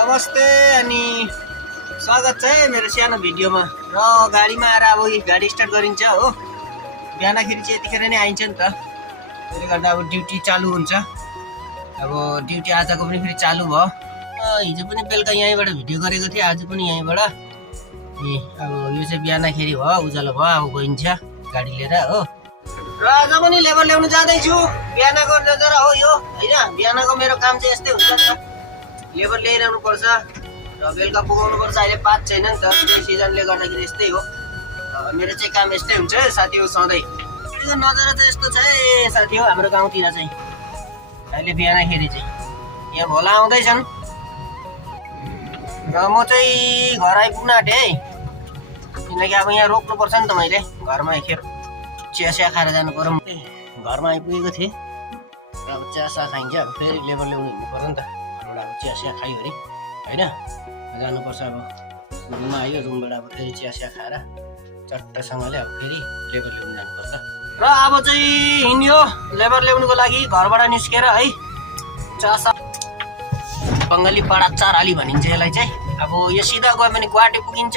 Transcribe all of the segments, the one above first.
नमस्ते अनि स्वागत छ है मेरो सानो भिडियोमा। र गाडीमा आएर अब गाडी स्टार्ट गरिन्छ हो। बिहानखेरि चाहिँ यतिखेर नै आइन्छ नि त, त्यसले गर्दा अब ड्युटी चालु हुन्छ। अब ड्युटी आजको पनि फेरि चालु भयो। हिजो पनि बेलुका यहीँबाट भिडियो गरेको थिएँ, आज पनि यहीँबाट। अब यो चाहिँ बिहानखेरि भयो, उज्यालो भयो, अब गइन्छ गाडी लिएर हो। र आज पनि लेबर ल्याउनु जाँदैछु। बिहानको नजर हो यो होइन। बिहानको मेरो काम चाहिँ यस्तै हुन्छ नि त, लेबर ल्याइरहनु पर्छ र बेलुका पुगाउनु पर्छ। अहिले 5 छैन नि त, त्यही सिजनले गर्दाखेरि यस्तै हो। मेरो चाहिँ काम यस्तै हुन्छ साथी हो सधैँ। नजर चाहिँ यस्तो छ है साथी हो हाम्रो गाउँतिर चाहिँ। अहिले बिहानखेरि चाहिँ यहाँ भोला आउँदैछन् र म चाहिँ घर आइपुग्न आँटेँ है। किनकि अब यहाँ रोक्नुपर्छ नि त, मैले घरमा एकखेर चियासिया खाएर जानु पर्यो। घरमा आइपुगेको थिएँ र अब चियासिया खाइन्छ। अब फेरि लेबर ल्याउनु हिँड्नु पर्यो नि त, घरबाट अब चियासिया खायो अरे होइन, जानुपर्छ। अब रुममा आयो, रुमबाट अब फेरि चियासिया खाएर चट्टसँगले अब फेरि लेबर ल्याउनु जानुपर्छ। र अब चाहिँ हिँड्यो लेबर ल्याउनुको लागि घरबाट निस्केर है। चासा बङ्गाली पाडा 4 आली भनिन्छ यसलाई चाहिँ। अब यो सिधा गयो भने गुवाहाटी पुगिन्छ,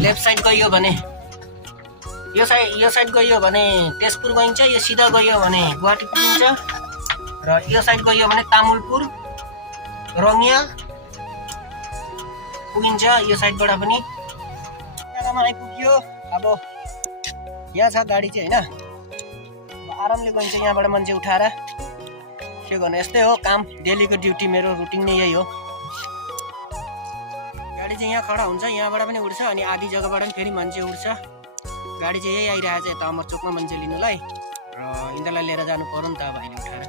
लेफ्ट साइड गयो भने यो साइड गयो भने तेजपुर गइन्छ, यो सिधा गयो भने गुवाहाटी पुगिन्छ, र यो साइड गयो भने तामुलपुर रङिया पुगिन्छ। यो साइडबाट पनि जग्गामा आइपुग्यो। अब यहाँ छ गाडी चाहिँ होइन, आरामले गइन्छ यहाँबाट मान्छे उठाएर। के गर्नु, यस्तै हो काम, डेलीको ड्युटी, मेरो रुटिन नै यही हो। गाडी चाहिँ यहाँ खडा हुन्छ, यहाँबाट पनि उड्छ अनि आधी जग्गाबाट पनि फेरि मान्छे उड्छ। गाडी चाहिँ यही आइरहेको छ यता अमरचोकमा मान्छे लिनुलाई, र यिनीहरूलाई लिएर जानु पर्यो नि त अब अहिले उठाएर।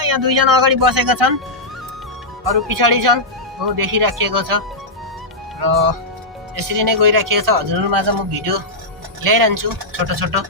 यहाँ 2 जना अगाडि बसेका छन्, अरू पछाडि छन् हो, देखिराखिएको छ। र यसरी नै गइराखिएको छ। हजुरहरूमाझ म भिडियो ल्याइरहन्छु छोटो छोटो।